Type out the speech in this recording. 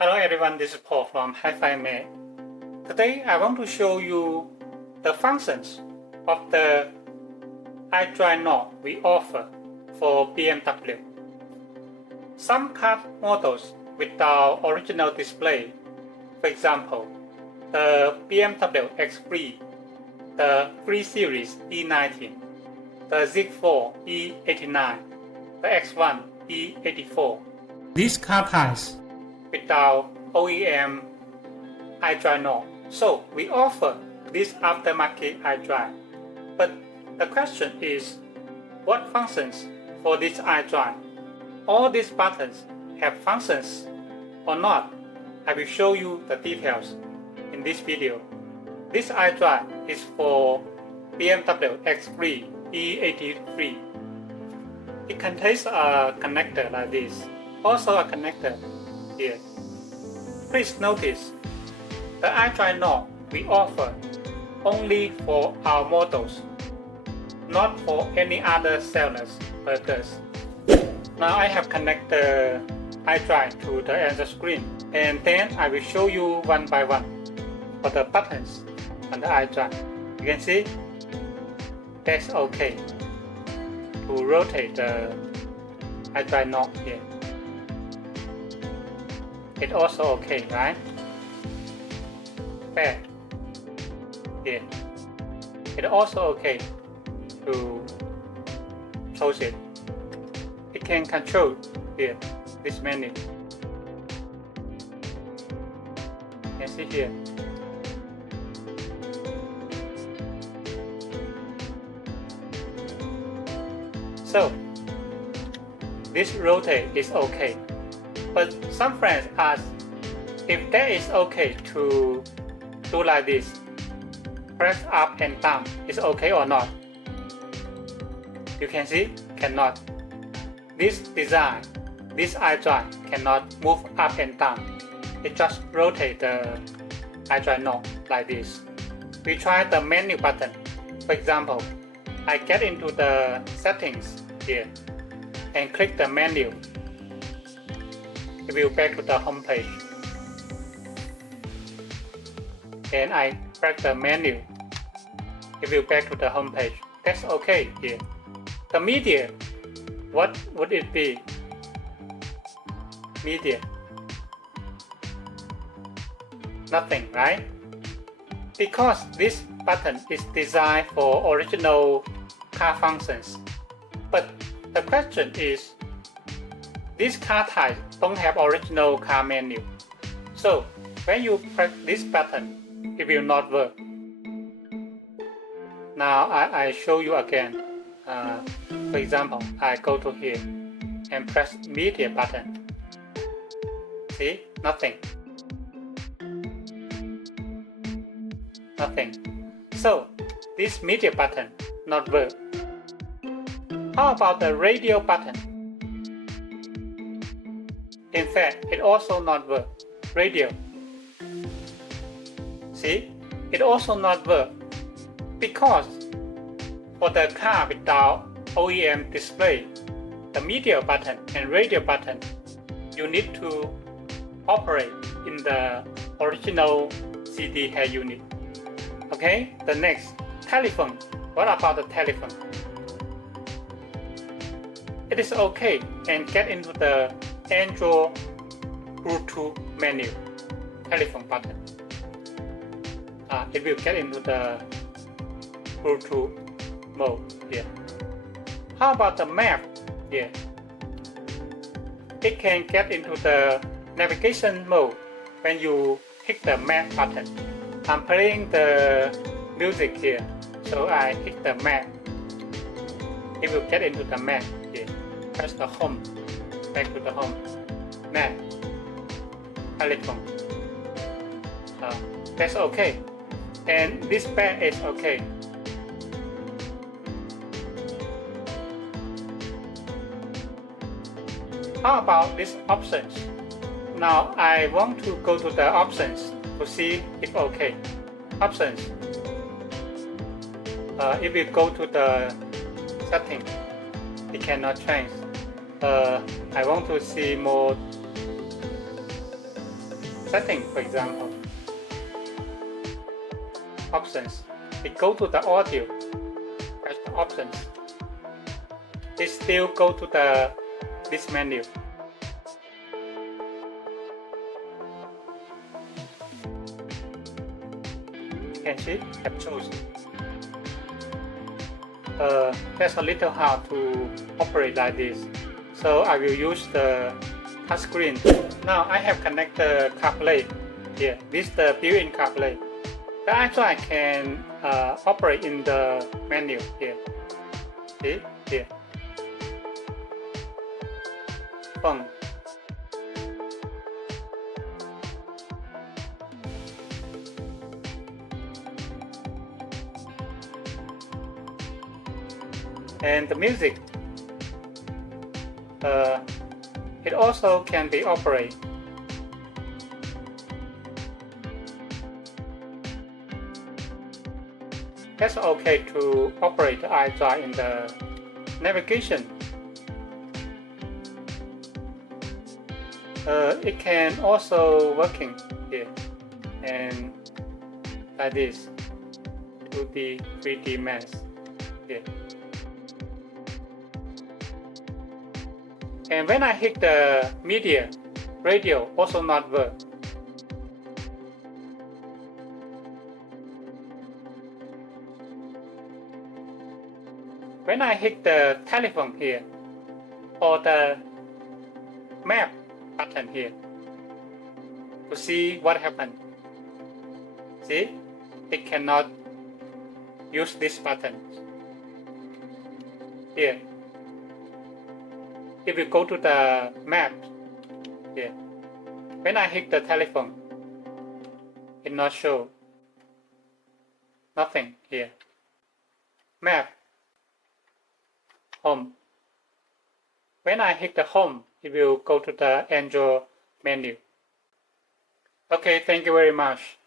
Hello everyone, this is Paul from HIFIMAX. Today I want to show you the functions of the iDrive knob we offer for BMW. Some car models without original display, for example, the BMW X3, the 3 Series E90, the Z4 E89, the X1 E84. These car types without OEM iDrive knob. So we offer this aftermarket iDrive. But the question is, what functions for this iDrive? All these buttons have functions or not? I will show you the details in this video. This iDrive is for BMW X3 E83. It contains a connector like this, also a connector here. Please notice, the iDrive knob we offer only for our models, not for any other sellers' purpose. Now I have connected the iDrive to the answer screen, and then I will show you one by one for the buttons on the iDrive. You can see that's okay to rotate the iDrive knob here. It's also okay, right? Back here. It's also okay to close it. It can control here, this menu. You can see here. So, this rotate is okay. But some friends ask if that is okay to do like this, press up and down, is okay or not. You can see, cannot. This design, this iDrive cannot move up and down. It just rotates the iDrive knob like this. We try the menu button. For example, I get into the settings here and click the menu. It will back to the home page, and I press the menu. It will back to the home page. That's okay here. The media, what would it be? Media, nothing, right? Because this button is designed for original car functions. But the question is, this car type don't have original car menu. So when you press this button, it will not work. Now I show you again. For example, I go to here and press media button. See, nothing. Nothing. So this media button not work. How about the radio button? In fact, it also not work. Radio. See, it also not work because for the car without OEM display, the media button and radio button, you need to operate in the original CD head unit. Okay, the next, telephone. What about the telephone? It is okay and get into the Android Bluetooth menu, telephone button. It will get into the Bluetooth mode here. How about the map here? It can get into the navigation mode when you hit the map button. I'm playing the music here, so I hit the map. It will get into the map here. Press the home. Back to the home, map, telephone. That's okay, and this back is okay. How about these options? Now I want to go to the options to see if okay. Options. If we go to the setting, it cannot change. I want to see more setting, for example, options, it go to the audio, press the options, it still go to this menu. You can see have chosen. That's a little hard to operate like this, so I will use the touchscreen. Now I have connected CarPlay here with the built-in CarPlay. The iDrive can operate in the menu here. See here. Phone. And the music, it also can be operated. That's okay to operate the iDrive in the navigation. It can also working here and like this 2D 3D maps here. And when I hit the media, radio also not work. When I hit the telephone here, or the map button here, to see what happened. See, it cannot use this button. Here, if you go to the map here, when I hit the telephone, it not show nothing here. Map, home. When I hit the home, it will go to the Android menu. Okay, thank you very much.